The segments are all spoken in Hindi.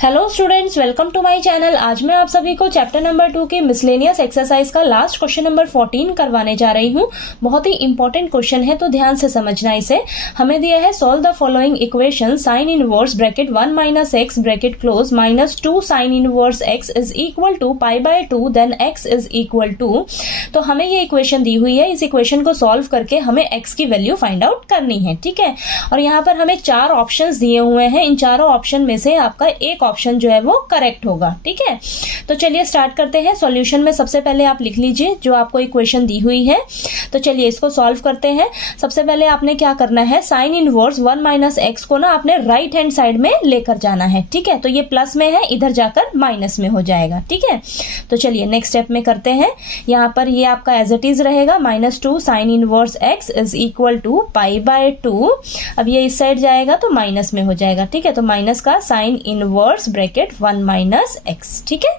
Hello students, welcome to my channel. आज मैं आप सभी को चैप्टर नंबर 2 के मिसलेनियस एक्सरसाइज का लास्ट क्वेश्चन नंबर 14 करवाने जा रही हूँ। बहुत ही इंपॉर्टेंट क्वेश्चन है, तो ध्यान से समझना इसे। हमें दिया है solve the following equation sine inverse bracket 1 minus x bracket close minus 2 sine inverse x is equal to π/2 then x is equal to. तो हमें ये इक्वेशन दी हुई है, इस इक्वेशन को सॉल्व करके हमें एक्स की वैल्यू फाइंड आउट करनी है। ठीक है, और यहाँ पर हमें 4 ऑप्शंस दिए हुए हैं। इन चारों ऑप्शन में से आपका एक ऑप्शन जो है वो करेक्ट होगा। ठीक है, तो चलिए स्टार्ट करते हैं। सॉल्यूशन में सबसे पहले आप लिख लीजिए जो आपको इक्वेशन दी हुई है। तो चलिए इसको सॉल्व करते हैं। सबसे पहले आपने क्या करना है, साइन इनवर्स 1 माइनस एक्स को ना आपने राइट हैंड साइड में लेकर जाना है। ठीक है, तो ये प्लस में है, इधर जाकर माइनस में हो जाएगा। ठीक है, तो चलिए नेक्स्ट स्टेप में करते हैं। यहाँ पर ये आपका एज इट इज रहेगा, -2 sine inverse x is equal to π/2। अब ये इस साइड जाएगा तो माइनस में हो जाएगा। ठीक है, तो माइनस का sign inverse bracket 1 minus x. ठीक है,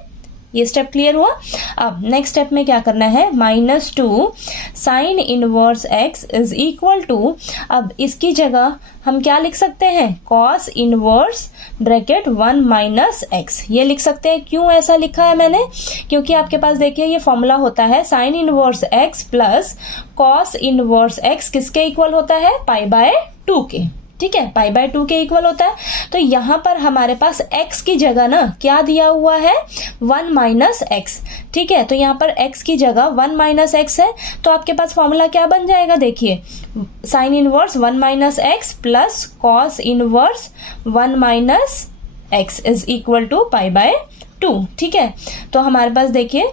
ये स्टेप क्लियर हुआ। अब नेक्स्ट स्टेप में क्या करना है, -2 sine inverse x is equal to, अब इसकी जगह हम क्या लिख सकते हैं, cos inverse bracket 1 minus x, ये लिख सकते हैं। क्यों ऐसा लिखा है मैंने, क्योंकि आपके पास देखिए ये फॉर्मूला होता है sign inverse x plus cos inverse x किसके इक्वल होता है, π/2 के। ठीक है, π/2 के इक्वल होता है। तो यहां पर हमारे पास x की जगह ना क्या दिया हुआ है, 1 माइनस एक्स। ठीक है, तो यहां पर x की जगह 1 माइनस एक्स है, तो आपके पास फॉर्मूला क्या बन जाएगा, देखिए sine inverse 1 minus x plus cos inverse 1 minus x is equal to π/2। ठीक है, तो हमारे पास देखिए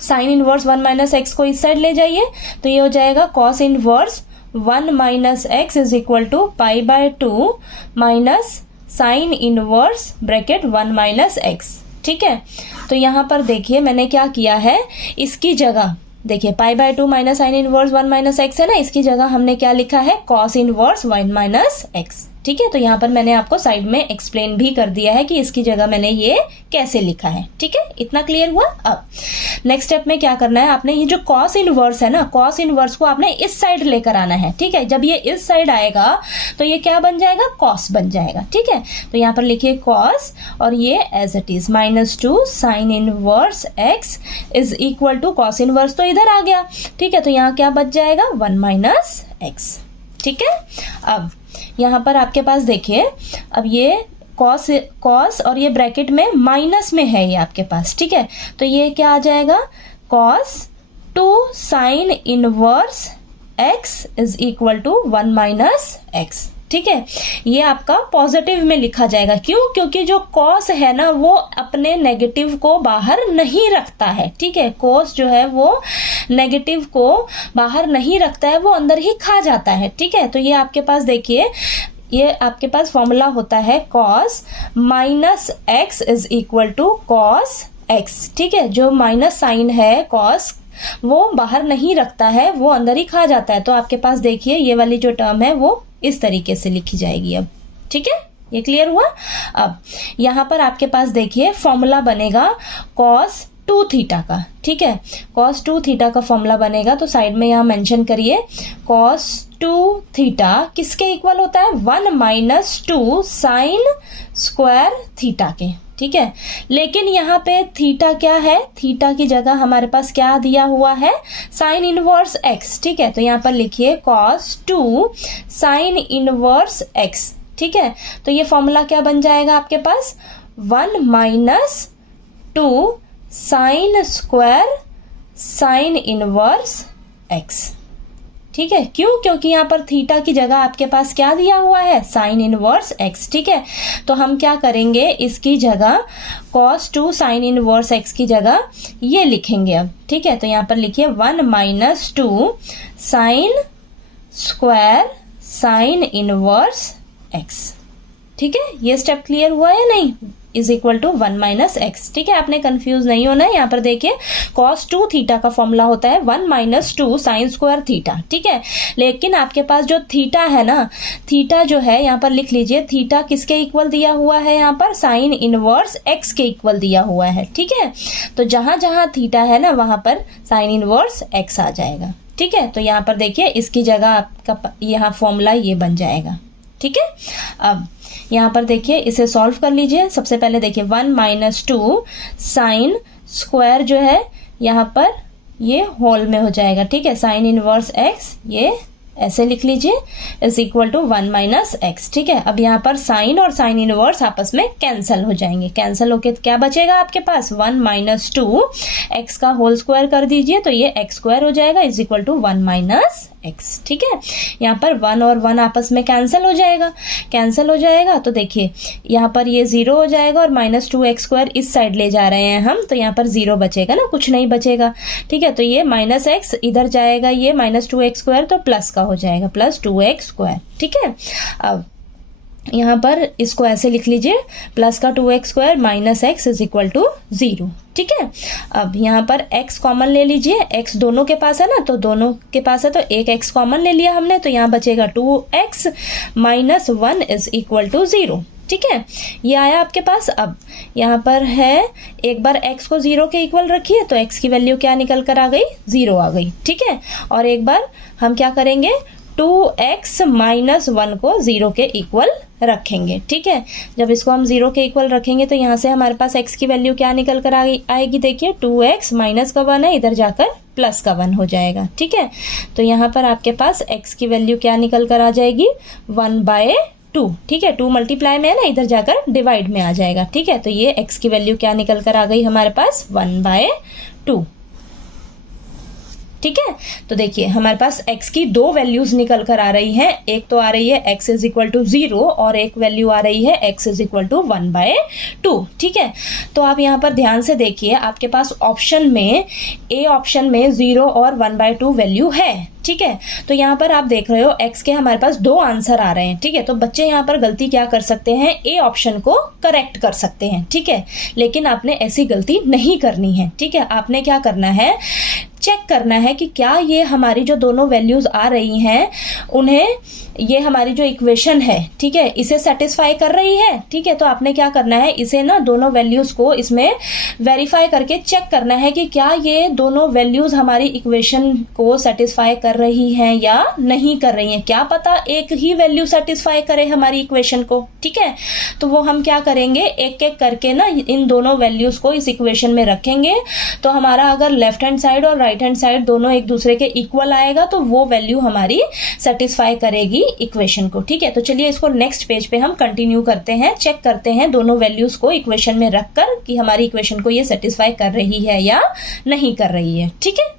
साइन इनवर्स 1 माइनस एक्स को इस साइड ले जाइए, तो ये हो जाएगा cos inverse 1 minus x is equal to π/2 minus sine inverse bracket 1 minus x. ठीक है, तो यहां पर देखिए मैंने क्या किया है, इसकी जगह देखिए π/2 minus sine inverse 1 minus x है ना, इसकी जगह हमने क्या लिखा है, कॉस इनवर्स 1 माइनस एक्स। ठीक है, तो यहाँ पर मैंने आपको साइड में एक्सप्लेन भी कर दिया है कि इसकी जगह मैंने ये कैसे लिखा है। ठीक है, इतना क्लियर हुआ। अब नेक्स्ट स्टेप में क्या करना है, आपने ये जो कॉस इनवर्स है ना, कॉस इनवर्स को आपने इस साइड लेकर आना है। ठीक है, जब ये इस साइड आएगा तो ये क्या बन जाएगा, कॉस बन जाएगा। ठीक है, तो यहाँ पर लिखिए कॉस और ये as it is -2 sine inverse x is equal to, cos inverse तो इधर आ गया। ठीक है, तो यहाँ क्या बच जाएगा, 1 माइनस एक्स। ठीक है, अब यहाँ पर आपके पास देखिए, अब ये कॉस और ये ब्रैकेट में माइनस में है ये आपके पास। ठीक है, तो ये क्या आ जाएगा, cos 2 sine inverse x is equal to 1 minus x. ठीक है, ये आपका पॉजिटिव में लिखा जाएगा। क्यों, क्योंकि जो कॉस है ना वो अपने नेगेटिव को बाहर नहीं रखता है। ठीक है, कॉस जो है वो नेगेटिव को बाहर नहीं रखता है, वो अंदर ही खा जाता है। ठीक है, तो ये आपके पास देखिए, ये आपके पास फॉर्मूला होता है cos minus x is equal to cos x. ठीक है, जो माइनस साइन है कॉस वो बाहर नहीं रखता है, वो अंदर ही खा जाता है। तो आपके पास देखिए ये वाली जो टर्म है वो इस तरीके से लिखी जाएगी अब। ठीक है, ये क्लियर हुआ। अब यहाँ पर आपके पास देखिए फॉर्मूला बनेगा cos 2 थीटा का। ठीक है, cos 2 थीटा का फॉर्मूला बनेगा, तो साइड में यहाँ मेंशन करिए cos 2 थीटा किसके इक्वल होता है, 1 माइनस 2 साइन स्क्वायर थीटा के। ठीक है, लेकिन यहाँ पे थीटा क्या है, थीटा की जगह हमारे पास क्या दिया हुआ है, साइन इनवर्स एक्स। ठीक है, तो यहाँ पर लिखिए cos 2 साइन इनवर्स एक्स। ठीक है, तो ये फॉर्मूला क्या बन जाएगा आपके पास, 1 minus 2 sine square sine inverse x. ठीक है, क्यों, क्योंकि यहाँ पर थीटा की जगह आपके पास क्या दिया हुआ है, साइन इनवर्स एक्स। ठीक है, तो हम क्या करेंगे, इसकी जगह cos 2 साइन इनवर्स एक्स की जगह ये लिखेंगे अब। ठीक है, तो यहाँ पर लिखिए 1 minus 2 sine square sine inverse x. ठीक है, ये स्टेप क्लियर हुआ या नहीं, is equal to 1 minus x. ठीक है, आपने कंफ्यूज नहीं होना है। यहाँ पर देखिए cos 2 थीटा का फॉर्मूला होता है 1 माइनस 2 साइन स्क्वायर थीटा। ठीक है, लेकिन आपके पास जो थीटा है ना, थीटा जो है यहाँ पर लिख लीजिए, थीटा किसके इक्वल दिया हुआ है, यहाँ पर साइन इनवर्स एक्स के इक्वल दिया हुआ है। ठीक है, तो जहां जहां थीटा है ना वहां पर साइन इनवर्स एक्स आ जाएगा। ठीक है, तो यहाँ पर देखिए इसकी जगह आपका यहाँ फॉर्मूला ये बन जाएगा। ठीक है, अब यहाँ पर देखिए इसे सॉल्व कर लीजिए। सबसे पहले देखिए 1 माइनस 2 साइन स्क्वायर जो है यहाँ पर ये होल में हो जाएगा, ठीक है। साइन इनवर्स एक्स ये ऐसे लिख लीजिए is equal to 1 minus x, ठीक है। अब यहाँ पर साइन और साइन इनवर्स आपस में कैंसल हो जाएंगे। कैंसल होके क्या बचेगा आपके पास 1 माइनस 2 एक्स का होल स्क्वायर कर दीजिए तो ये एक्स स्क्वायर हो जाएगा is equal to 1 minus x, ठीक है। यहाँ पर 1 और 1 आपस में कैंसल हो जाएगा। कैंसल हो जाएगा तो देखिए यहाँ पर ये 0 हो जाएगा और माइनस 2x स्क्वायर इस साइड ले जा रहे हैं हम, तो यहाँ पर 0 बचेगा ना, कुछ नहीं बचेगा, ठीक है। तो ये माइनस एक्स इधर जाएगा, ये माइनस 2x स्क्वायर तो प्लस का हो जाएगा, प्लस 2x स्क्वायर, ठीक है। अब यहाँ पर इसको ऐसे लिख लीजिए प्लस का 2x square minus x is equal to 0, ठीक है। अब यहाँ पर x कॉमन ले लीजिए, x दोनों के पास है ना, तो दोनों के पास है तो एक x कॉमन ले लिया हमने, तो यहाँ बचेगा 2x minus 1 is equal to 0, ठीक है। ये आया आपके पास। अब यहाँ पर है एक बार x को 0 के इक्वल रखिए तो x की वैल्यू क्या निकल कर आ गई, 0 आ गई, ठीक है। और एक बार हम क्या करेंगे 2x माइनस 1 को 0 के इक्वल रखेंगे, ठीक है। जब इसको हम 0 के इक्वल रखेंगे तो यहाँ से हमारे पास x की वैल्यू क्या निकल कर आएगी, देखिए 2x माइनस का 1 है, इधर जाकर प्लस का 1 हो जाएगा, ठीक है। तो यहाँ पर आपके पास x की वैल्यू क्या निकल कर आ जाएगी 1/2, ठीक है। 2 मल्टीप्लाई में है ना, इधर जाकर डिवाइड में आ जाएगा, ठीक है। तो ये x की वैल्यू क्या निकल कर आ गई हमारे पास 1/2, ठीक है। तो देखिए हमारे पास x की दो वैल्यूज निकल कर आ रही हैं, एक तो आ रही है x इज इक्वल टू 0 और एक वैल्यू आ रही है x इज इक्वल टू 1/2, ठीक है। तो आप यहाँ पर ध्यान से देखिए आपके पास ऑप्शन में ए ऑप्शन में 0 और 1/2 वैल्यू है, ठीक है। तो यहाँ पर आप देख रहे हो x के हमारे पास दो आंसर आ रहे हैं, ठीक है। तो बच्चे यहाँ पर गलती क्या कर सकते हैं, ए ऑप्शन को करेक्ट कर सकते हैं, ठीक है। लेकिन आपने ऐसी गलती नहीं करनी है, ठीक है। आपने क्या करना है, चेक करना है कि क्या ये हमारी जो दोनों वैल्यूज आ रही हैं उन्हें ये हमारी जो इक्वेशन है, ठीक है, इसे सेटिस्फाई कर रही है, ठीक है। तो आपने क्या करना है, इसे ना दोनों वैल्यूज को इसमें वेरीफाई करके चेक करना है कि क्या ये दोनों वैल्यूज हमारी इक्वेशन को सेटिस्फाई कर रही हैं या नहीं कर रही हैं। क्या पता एक ही वैल्यू सेटिस्फाई करे हमारी इक्वेशन को, ठीक है। तो वो हम क्या करेंगे, एक एक करके ना इन दोनों वैल्यूज को इस इक्वेशन में रखेंगे। तो हमारा अगर लेफ्ट हैंड साइड और राइट हैंड साइड दोनों एक दूसरे के इक्वल आएगा तो वो वैल्यू हमारी सेटिस्फाई करेगी इक्वेशन को, ठीक है। तो चलिए इसको नेक्स्ट पेज पे हम कंटिन्यू करते हैं, चेक करते हैं दोनों वैल्यूज को इक्वेशन में रखकर कि हमारी इक्वेशन को ये सेटिस्फाई कर रही है या नहीं कर रही है, ठीक है।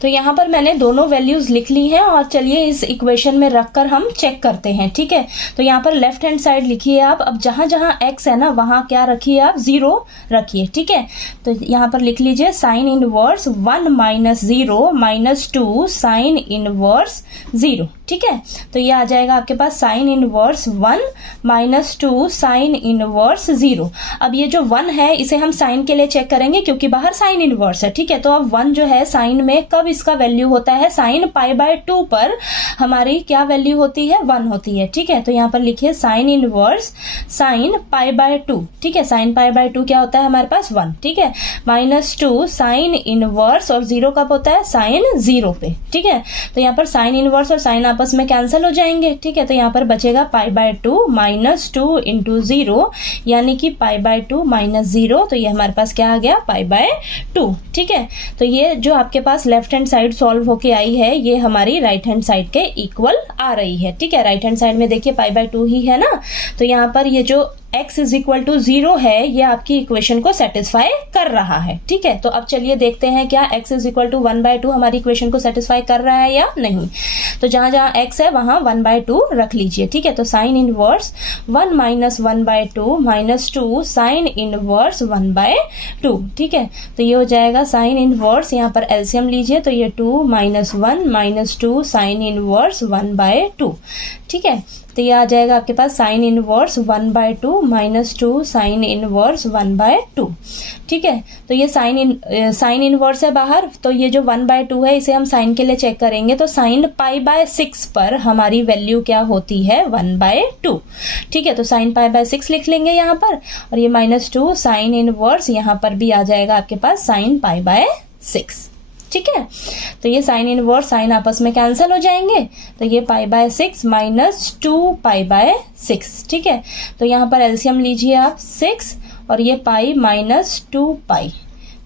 तो यहाँ पर मैंने दोनों वैल्यूज लिख ली हैं और चलिए इस इक्वेशन में रखकर हम चेक करते हैं, ठीक है। तो यहाँ पर लेफ्ट हैंड साइड लिखिए आप, अब जहां जहां x है ना वहां क्या रखिए आप, 0 रखिए, ठीक है। तो यहाँ पर लिख लीजिए sine inverse 1 minus 0 minus 2 sine inverse 0, ठीक है। तो ये आ जाएगा आपके पास sine inverse 1 minus 2 sine inverse 0। अब ये जो 1 है इसे हम साइन के लिए चेक करेंगे क्योंकि बाहर साइन इनवर्स है, ठीक है। तो अब 1 जो है साइन में कब इसका वैल्यू होता है, साइन π/2 पर हमारी क्या वैल्यू होती है, 1 होती है, ठीक है। तो यहाँ पर लिखिए साइन इनवर्स साइन π/2, ठीक है। साइन π/2 क्या होता है हमारे पास 1, ठीक है। माइनस 2 साइन इनवर्स और 0 कब होता है, साइन 0 पे, ठीक है। तो यहाँ पर साइन इनवर्स और साइन आपस में कैंसिल हो जाएंगे, ठीक है। तो यहाँ पर बचेगा π/2 माइनस 2 इंटू 0 यानी कि π/2 माइनस 0, तो ये हमारे पास क्या आ गया π/2, ठीक है। तो ये जो आपके पास लेफ्ट हैंड साइड सॉल्व होके आई है ये हमारी राइट हैंड साइड के इक्वल आ रही है, ठीक है। राइट हैंड साइड में देखिए π/2 ही है ना, तो यहाँ पर ये जो x इज इक्वल टू 0 है ये आपकी इक्वेशन को सेटिस्फाई कर रहा है, ठीक है। तो अब चलिए देखते हैं क्या x इज इक्वल टू 1/2 हमारी इक्वेशन को सेटिस्फाई कर रहा है या नहीं। तो जहां जहां x है वहां 1/2 रख लीजिए, ठीक है। तो sign inverse 1 minus 1/2 minus 2 sine inverse 1/2, ठीक है। तो ये हो जाएगा साइन इनवर्स, यहाँ पर एलसीएम लीजिए तो ये 2 माइनस 1 माइनस 2 साइन इनवर्स 1/2, ठीक है। तो ये आ जाएगा आपके पास sine inverse 1/2 minus 2 sine inverse 1/2, ठीक है। तो ये साइन इनवर्स है बाहर, तो ये जो 1/2 है इसे हम साइन के लिए चेक करेंगे तो साइन π/6 पर हमारी वैल्यू क्या होती है 1/2, ठीक है। तो साइन π/6 लिख लेंगे यहाँ पर और ये माइनस 2 साइन इनवर्स यहाँ पर भी आ जाएगा आपके पास साइन π/6, ठीक है। तो ये साइन इनवर्स साइन आपस में कैंसिल हो जाएंगे, तो ये π/6 माइनस 2π/6, ठीक है। तो यहाँ पर एलसीएम लीजिए आप 6 और ये पाई माइनस 2π,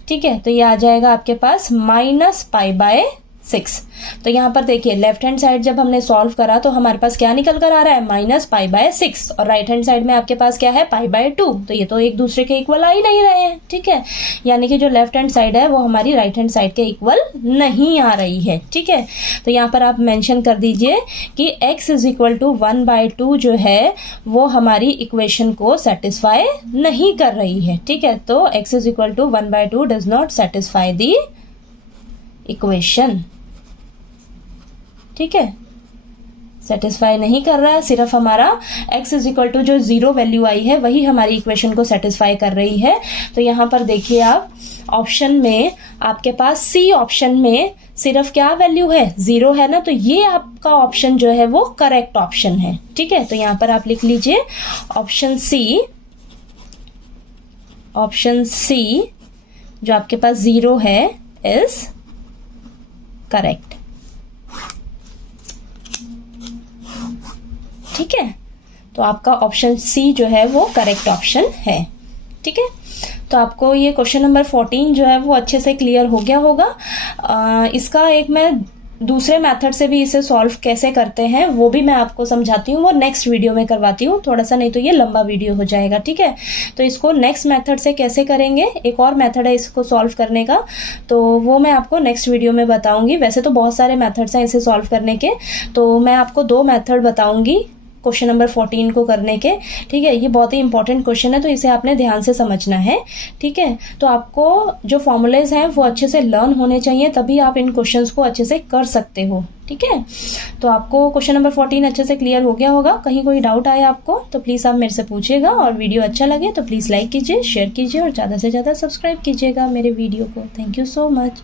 ठीक है। तो ये आ जाएगा आपके पास -π/6। तो यहाँ पर देखिए लेफ्ट हैंड साइड जब हमने सॉल्व करा तो हमारे पास क्या निकल कर आ रहा है, -π/6, और राइट हैंड साइड में आपके पास क्या है, π/2। तो ये तो एक दूसरे के इक्वल आ ही नहीं रहे हैं, ठीक है। यानी कि जो लेफ्ट हैंड साइड है वो हमारी राइट हैंड साइड के इक्वल नहीं आ रही है, ठीक है। तो यहाँ पर आप मेंशन कर दीजिए कि x = 1/2 जो है वो हमारी इक्वेशन को सेटिस्फाई नहीं कर रही है, ठीक है। तो x = 1/2 does not satisfy the equation, ठीक है, सेटिस्फाई नहीं कर रहा है। सिर्फ हमारा x = जो 0 वैल्यू आई है वही हमारी इक्वेशन को सेटिस्फाई कर रही है। तो यहाँ पर देखिए आप ऑप्शन में आपके पास सी ऑप्शन में सिर्फ क्या वैल्यू है, 0 है ना, तो ये आपका ऑप्शन जो है वो करेक्ट ऑप्शन है, ठीक है। तो यहाँ पर आप लिख लीजिए ऑप्शन सी जो आपके पास 0 है इज करेक्ट, ठीक है। तो आपका ऑप्शन सी जो है वो करेक्ट ऑप्शन है, ठीक है। तो आपको ये क्वेश्चन नंबर 14 जो है वो अच्छे से क्लियर हो गया होगा। इसका एक मैं दूसरे मेथड से भी इसे सॉल्व कैसे करते हैं वो भी मैं आपको समझाती हूँ, वो नेक्स्ट वीडियो में करवाती हूँ थोड़ा सा, नहीं तो ये लंबा वीडियो हो जाएगा, ठीक है। तो इसको नेक्स्ट मेथड से कैसे करेंगे, एक और मेथड है इसको सॉल्व करने का, तो वो मैं आपको नेक्स्ट वीडियो में बताऊंगी। वैसे तो बहुत सारे मेथड्स हैं इसे सॉल्व करने के, तो मैं आपको 2 मेथड बताऊंगी क्वेश्चन नंबर 14 को करने के, ठीक है। ये बहुत ही इंपॉर्टेंट क्वेश्चन है तो इसे आपने ध्यान से समझना है, ठीक है। तो आपको जो फॉर्मूलेज हैं वो अच्छे से लर्न होने चाहिए, तभी आप इन क्वेश्चंस को अच्छे से कर सकते हो, ठीक है। तो आपको क्वेश्चन नंबर 14 अच्छे से क्लियर हो गया होगा। कहीं कोई डाउट आए आपको तो प्लीज़ आप मेरे से पूछिएगा, और वीडियो अच्छा लगे तो प्लीज़ लाइक कीजिए, शेयर कीजिए और ज़्यादा से ज़्यादा सब्सक्राइब कीजिएगा मेरे वीडियो को। Thank you so much.